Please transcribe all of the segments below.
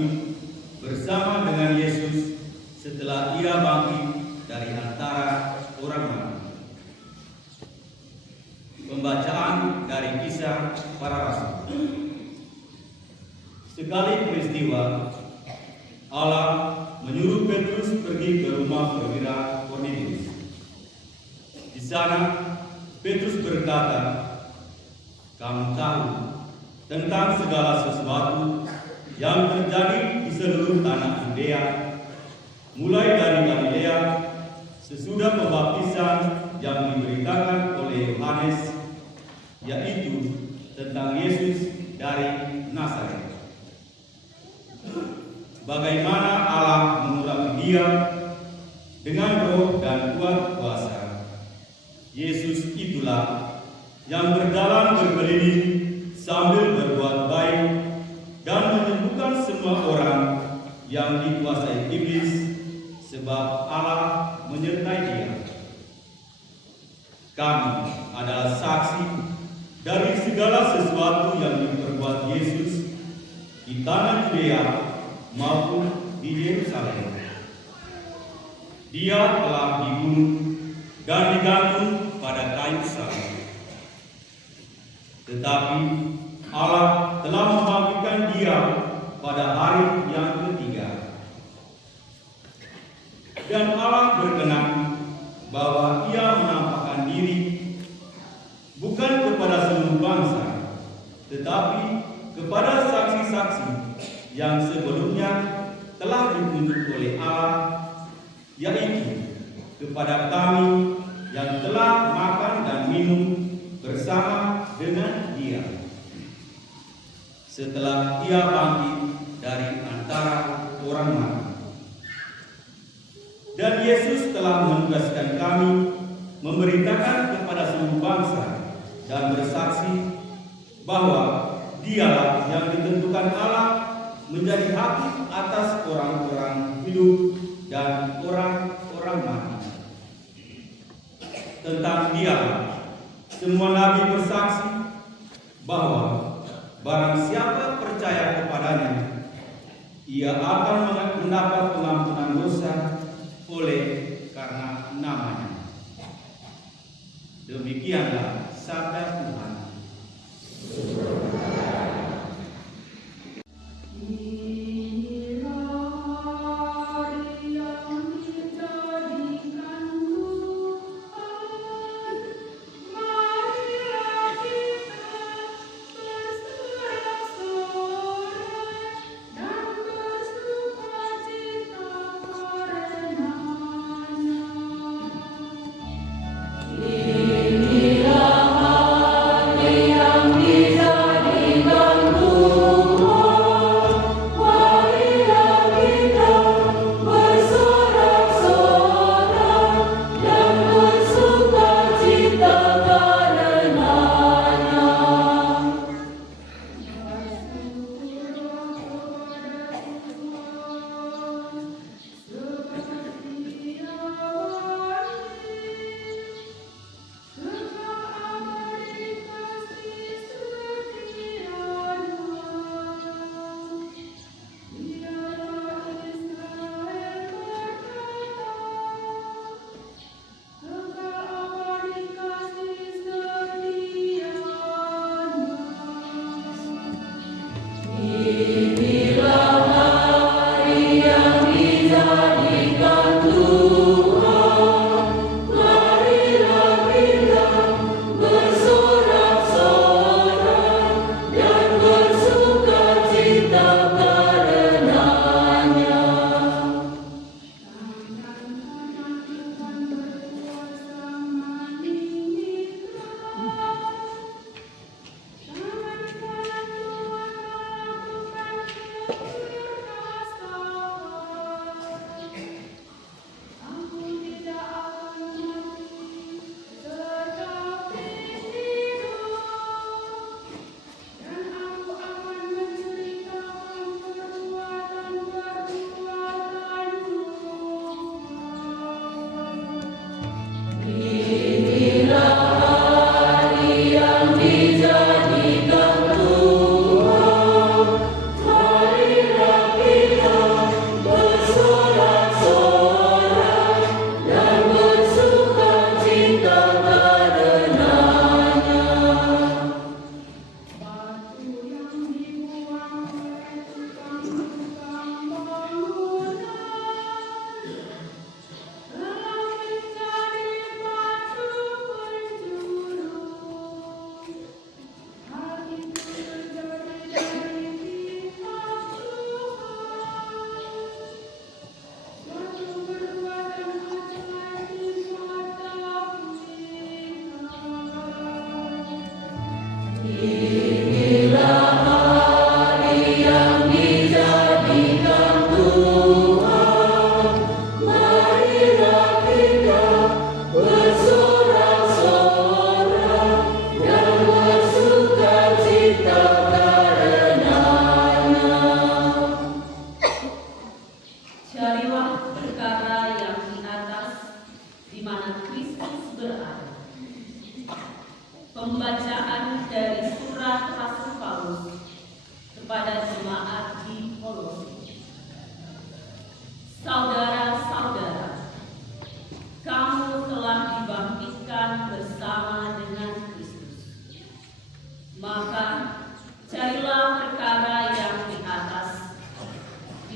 hidup bersama dengan Yesus setelah ia bangkit dari antara orang mati. Pembacaan dari Kisah Para Rasul. Sekali peristiwa, Allah menyuruh Petrus pergi ke rumah perwira Kornelius. Di sana Petrus berkata, "Kamu tahu tentang segala sesuatu yang terjadi di seluruh tanah Yudea, mulai dari Galilea sesudah pembaptisan yang diberitakan oleh Yohanes, yaitu tentang Yesus dari Nazaret. Bagaimana Allah mengurapi dia dengan roh dan kuat kuasa. Yesus itulah yang berjalan berkeliling sambil berbuat baik dan menyembuhkan semua orang yang dikuasai iblis, sebab Allah menyertai dia. Kami adalah saksi dari segala sesuatu yang diperbuat Yesus di tanah Yudea maupun di Yerusalem. Dia telah dibunuh dan digantung pada kayu salib. Tetapi Allah telah membangkitkan dia pada hari yang ketiga. Dan Allah berkenan bahwa ia menampakkan diri bukan kepada seluruh bangsa, tetapi kepada saksi-saksi yang sebelumnya telah ditunjuk oleh Allah, yaitu kepada kami yang telah makan dan minum bersama dengan dia setelah ia bangkit dari antara orang mati. Dan Yesus telah menugaskan kami memberitakan kepada seluruh bangsa dan bersaksi bahwa dialah yang ditentukan Allah menjadi hakim atas orang-orang hidup dan orang-orang mati. Tentang dia, semua nabi bersaksi bahwa barang siapa percaya kepadanya, ia akan mendapat pengampunan dosa oleh karena namanya. Demikianlah sabda Tuhan. Inilah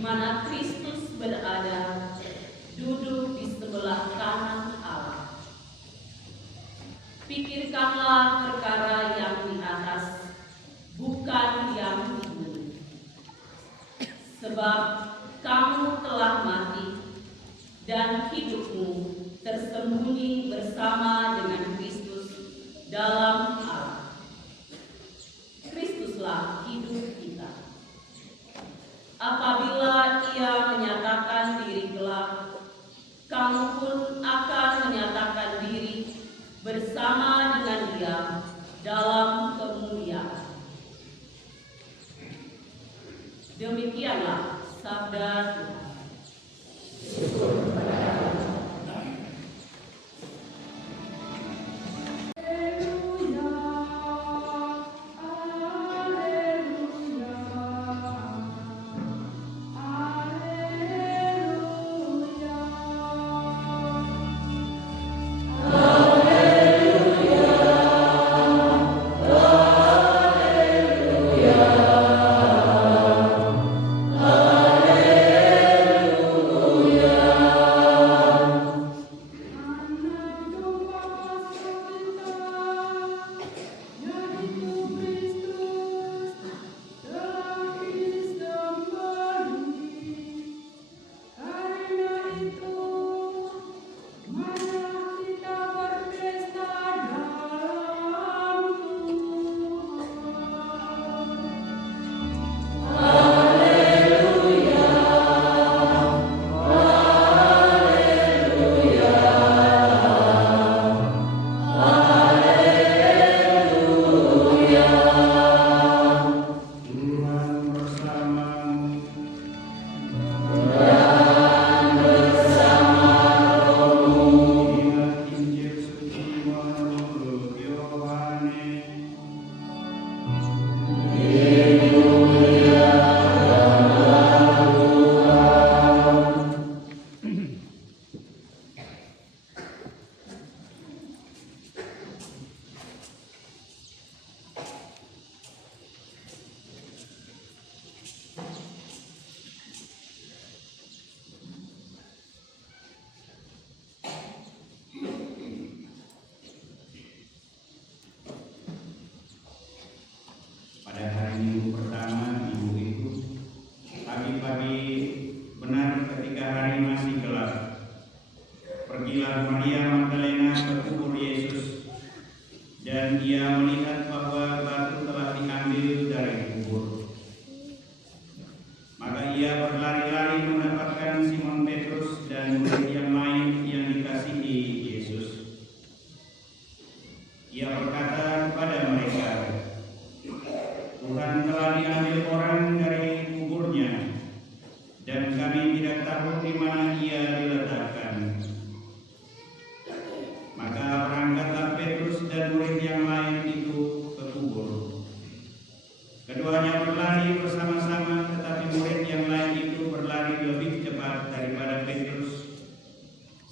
mana Kristus berada, duduk di sebelah kanan Allah. Pikirkanlah perkara yang di atas, bukan yang di bumi. Sebab kamu telah mati, dan hidupmu tersembunyi bersama dengan Kristus dalam Allah. Kristuslah hidup kita. Apabila Ia menyatakan diri gelap, kamu pun akan menyatakan diri bersama dengan Dia dalam kemuliaan. Demikianlah sabda Tuhan.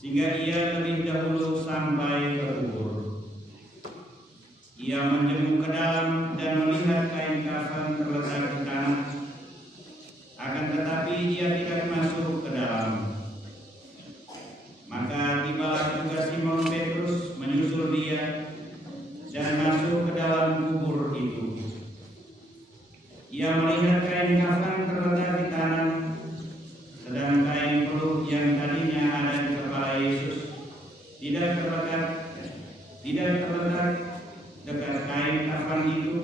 Sehingga ia lebih dahulu sampai ke kubur. Ia menjenguk ke dalam dan melihat kain kafan terletak di tanah. Akan tetapi ia tidak masuk ke dalam. Maka tibalah juga Simon Petrus menyusul dia dan masuk ke dalam kubur itu. Ia melihat kain kafan terletak di tanah, sedang kain peluk yang tadinya ada di kepala Yesus tidak terletak dekat kain kafan itu,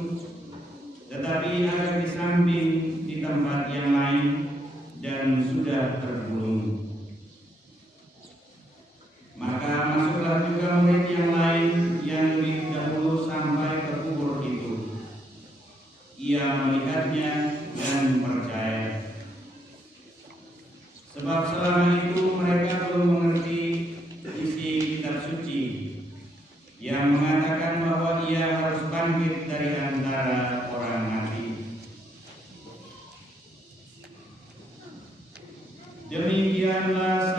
tetapi ada di samping di tempat yang lain dan sudah tergulung. Maka masuklah juga murid yang lain yang lebih dahulu sampai ke kubur itu. Ia melihatnya dan percaya. Sebab selama itu mereka belum mengerti isi kitab suci yang mengatakan bahwa ia harus bangkit dari antara orang mati. Demikianlah